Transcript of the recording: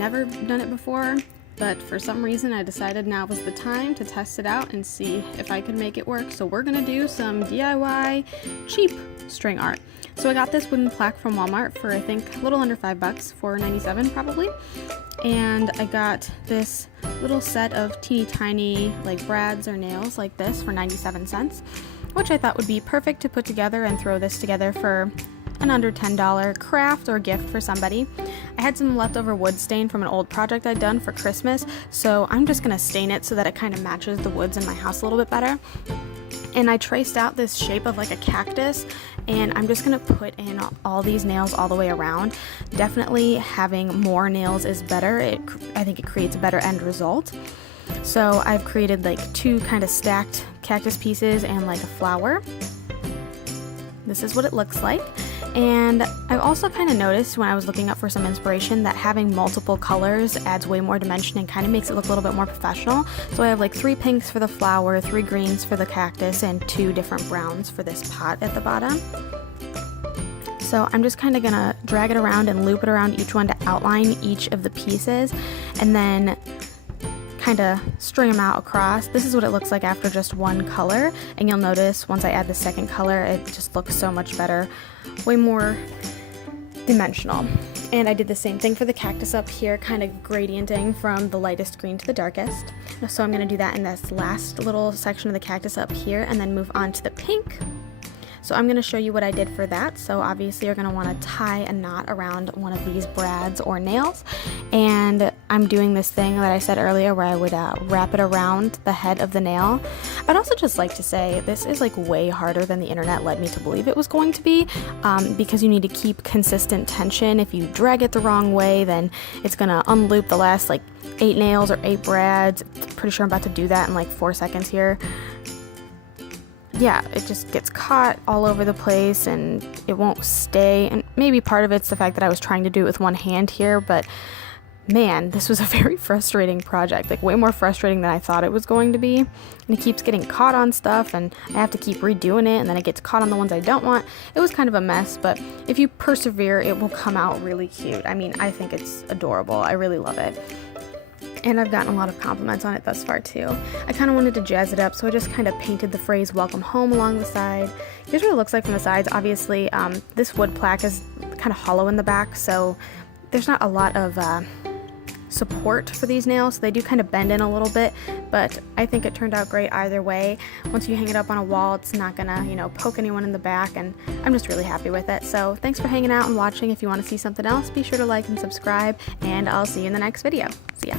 never done it before, but for some reason I decided now was the time to test it out and see if I could make it work. So we're gonna do some DIY cheap string art. So I got this wooden plaque from Walmart for I think a little under $5, $4.97 probably. And I got this little set of teeny tiny like brads or nails like this for 97 cents, which I thought would be perfect to put together and throw this together for an under $10 craft or gift for somebody. I had some leftover wood stain from an old project I'd done for Christmas, so I'm just gonna stain it so that it kind of matches the woods in my house a little bit better. And I traced out this shape of like a cactus, and I'm just gonna put in all these nails all the way around. Definitely having more nails is better. I think it creates a better end result. So I've created like two kind of stacked cactus pieces and like a flower. This is what it looks like. And I've also kind of noticed when I was looking up for some inspiration that having multiple colors adds way more dimension and kind of makes it look a little bit more professional. So I have like 3 pinks for the flower, 3 greens for the cactus, and 2 different browns for this pot at the bottom. So I'm just kind of gonna drag it around and loop it around each one to outline each of the pieces, and then kind of string them out across. This is what it looks like after just one color, and you'll notice once I add the second color it just looks so much better, way more dimensional. And I did the same thing for the cactus up here, kind of gradienting from the lightest green to the darkest. So I'm going to do that in this last little section of the cactus up here and then move on to the pink. So I'm going to show you what I did for that. So obviously you're going to want to tie a knot around one of these brads or nails, and I'm doing this thing that I said earlier where I would wrap it around the head of the nail. I'd also just like to say this is like way harder than the internet led me to believe it was going to be, because you need to keep consistent tension. If you drag it the wrong way, then it's going to unloop the last like 8 nails or 8 brads. Pretty sure I'm about to do that in like 4 seconds here. Yeah, it just gets caught all over the place and it won't stay. And maybe part of it's the fact that I was trying to do it with one hand here, but man, this was a very frustrating project, like way more frustrating than I thought it was going to be. And it keeps getting caught on stuff and I have to keep redoing it, and then it gets caught on the ones I don't want. It was kind of a mess, but if you persevere, it will come out really cute. I mean, I think it's adorable. I really love it. And I've gotten a lot of compliments on it thus far too. I kind of wanted to jazz it up, so I just kind of painted the phrase "Welcome Home" along the side. Here's what it looks like from the sides. Obviously, this wood plaque is kind of hollow in the back, so there's not a lot of support for these nails. So they do kind of bend in a little bit, but I think it turned out great either way. Once you hang it up on a wall, it's not gonna, poke anyone in the back, and I'm just really happy with it. So thanks for hanging out and watching. If you want to see something else, be sure to like and subscribe, and I'll see you in the next video. See ya.